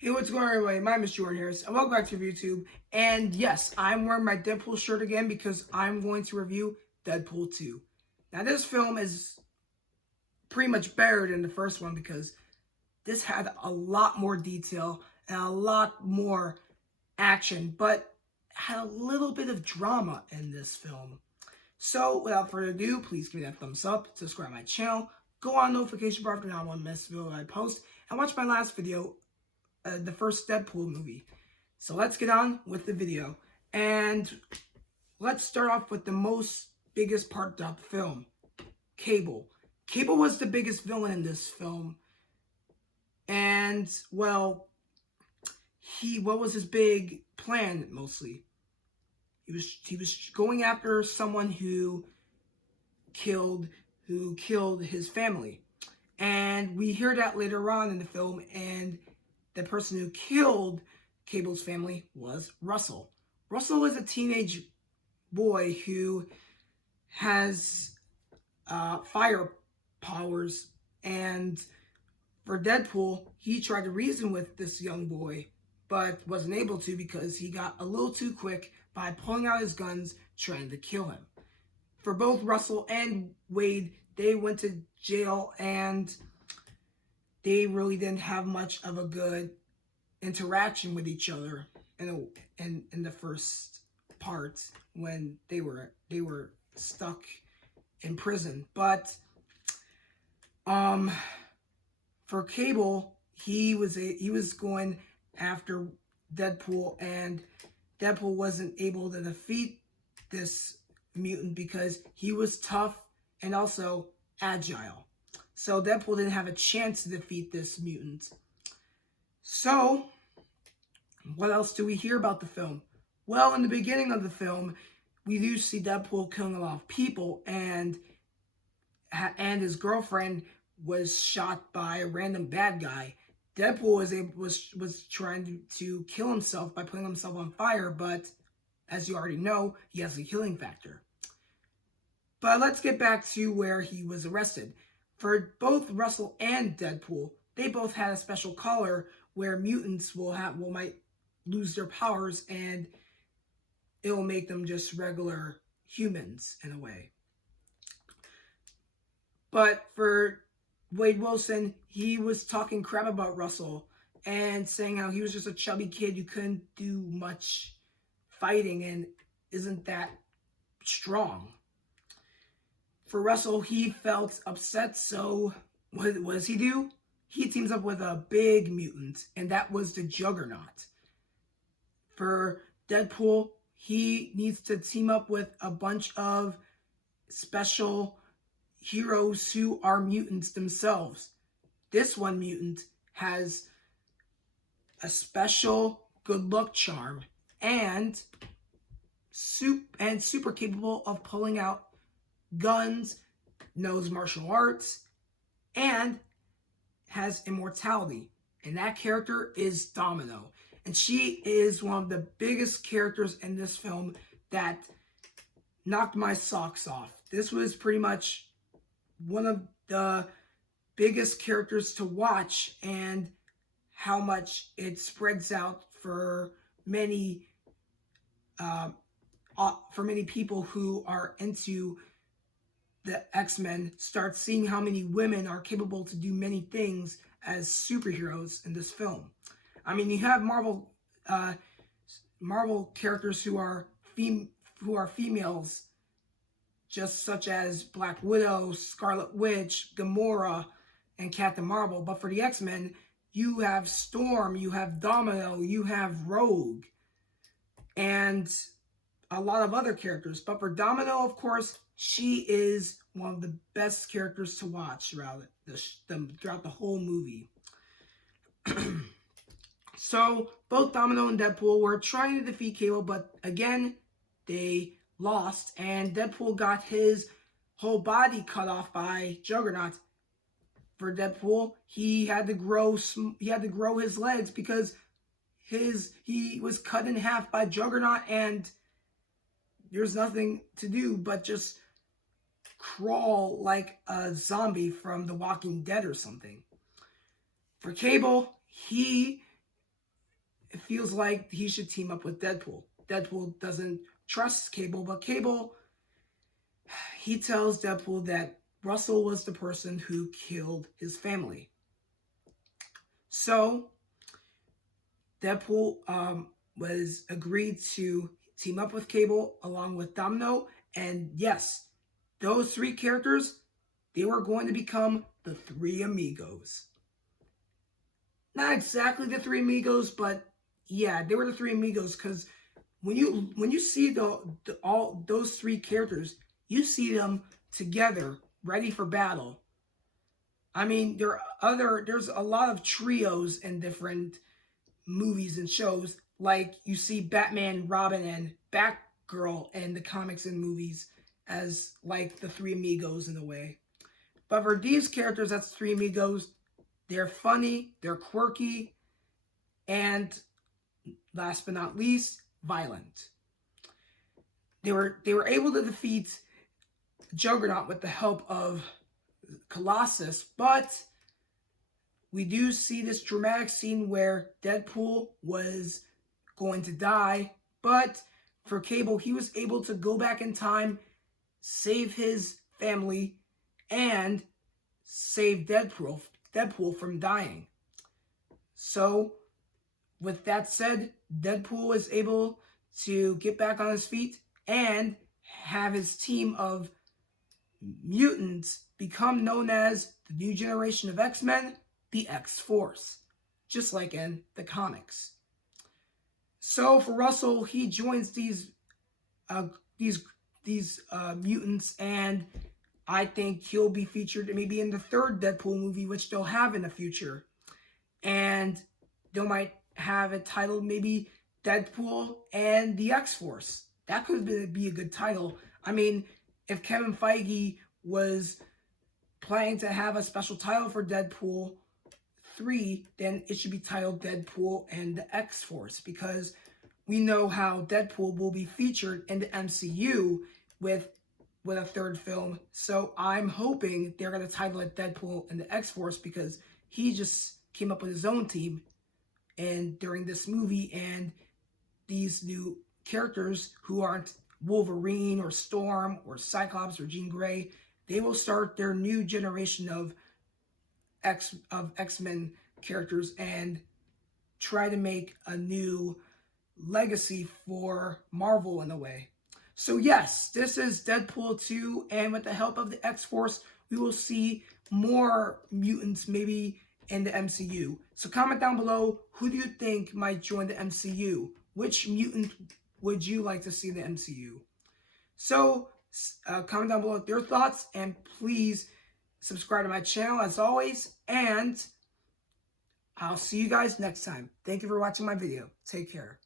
Hey, what's going on, everybody? My name is Jordan Harris, and welcome back to YouTube. And yes, I'm wearing my Deadpool shirt again because I'm going to review Deadpool 2. Now, this film is pretty much better than the first one because this had a lot more detail and a lot more action, but had a little bit of drama in this film. So, without further ado, please give me that thumbs up, subscribe to my channel, go on notification bar for not one miss video I post, and watch my last video, the first Deadpool movie. So let's get on with the video. And let's start off with the biggest part of the film. Cable. Cable was the biggest villain in this film. And, well, what was his big plan, mostly? He was going after someone who killed his family. And we hear that later on in the film, and the person who killed Cable's family was Russell. Russell is a teenage boy who has fire powers, and for Deadpool, he tried to reason with this young boy, but wasn't able to because he got a little too quick by pulling out his guns, trying to kill him. For both Russell and Wade, they went to jail, and they really didn't have much of a good interaction with each other in the first part when they were stuck in prison. But for Cable, he was going after Deadpool, and Deadpool wasn't able to defeat this mutant because he was tough and also agile. So Deadpool didn't have a chance to defeat this mutant. So, what else do we hear about the film? Well, in the beginning of the film, we do see Deadpool killing a lot of people, and his girlfriend was shot by a random bad guy. Deadpool was trying to kill himself by putting himself on fire, but as you already know, he has a healing factor. But let's get back to where he was arrested. For both Russell and Deadpool, they both had a special collar where mutants might lose their powers, and it will make them just regular humans in a way. But for Wade Wilson, he was talking crap about Russell and saying how he was just a chubby kid who couldn't do much fighting and isn't that strong. For Russell, he felt upset, so what does he do? He teams up with a big mutant, and that was the Juggernaut. For Deadpool, he needs to team up with a bunch of special heroes who are mutants themselves. This one mutant has a special good luck charm and super capable of pulling out guns, knows martial arts, and has immortality. And that character is Domino. And she is one of the biggest characters in this film that knocked my socks off. This was pretty much one of the biggest characters to watch, and how much it spreads out for many people who are into the X-Men, start seeing how many women are capable to do many things as superheroes in this film. I mean, you have Marvel characters who are females, just such as Black Widow, Scarlet Witch, Gamora, and Captain Marvel. But for the X-Men, you have Storm, you have Domino, you have Rogue, and a lot of other characters. But for Domino, of course, she is one of the best characters to watch throughout the whole movie. So, both Domino and Deadpool were trying to defeat Cable, but again, they lost, and Deadpool got his whole body cut off by Juggernaut. For Deadpool, he had to grow his legs because he was cut in half by Juggernaut, and there's nothing to do but just crawl like a zombie from The Walking Dead or something. For Cable, he feels like he should team up with Deadpool. Deadpool doesn't trust Cable, but Cable, he tells Deadpool that Russell was the person who killed his family. So Deadpool was agreed to team up with Cable along with Domino, and yes, those three characters, they were going to become the Three Amigos. Not exactly the Three Amigos, but yeah, they were the Three Amigos, because when you see all those three characters, you see them together, ready for battle. I mean, there's a lot of trios in different movies and shows. Like you see Batman, Robin, and Batgirl in the comics and movies as like the Three Amigos in a way. But for these characters, that's Three Amigos. They're funny, they're quirky, and last but not least, violent. They were able to defeat Juggernaut with the help of Colossus, but we do see this dramatic scene where Deadpool was going to die, but for Cable, he was able to go back in time, save his family, and save Deadpool from dying. So, with that said, Deadpool was able to get back on his feet and have his team of mutants become known as the new generation of X-Men, the X-Force, just like in the comics. So for Russell, he joins these mutants, and I think he'll be featured maybe in the third Deadpool movie, which they'll have in the future. And they might have it titled maybe Deadpool and the X-Force. That could be a good title. I mean, if Kevin Feige was planning to have a special title for Deadpool 3, then it should be titled Deadpool and the X-Force, because we know how Deadpool will be featured in the MCU with a third film. So I'm hoping they're going to title it Deadpool and the X-Force, because he just came up with his own team and during this movie, and these new characters who aren't Wolverine or Storm or Cyclops or Jean Grey, they will start their new generation of X-Men characters and try to make a new legacy for Marvel in a way. So yes, this is Deadpool 2, and with the help of the X-Force, we will see more mutants maybe in the MCU. So comment down below, who do you think might join the MCU? Which mutant would you like to see in the MCU? So comment down below your thoughts, and please subscribe to my channel as always, and I'll see you guys next time. Thank you for watching my video. Take care.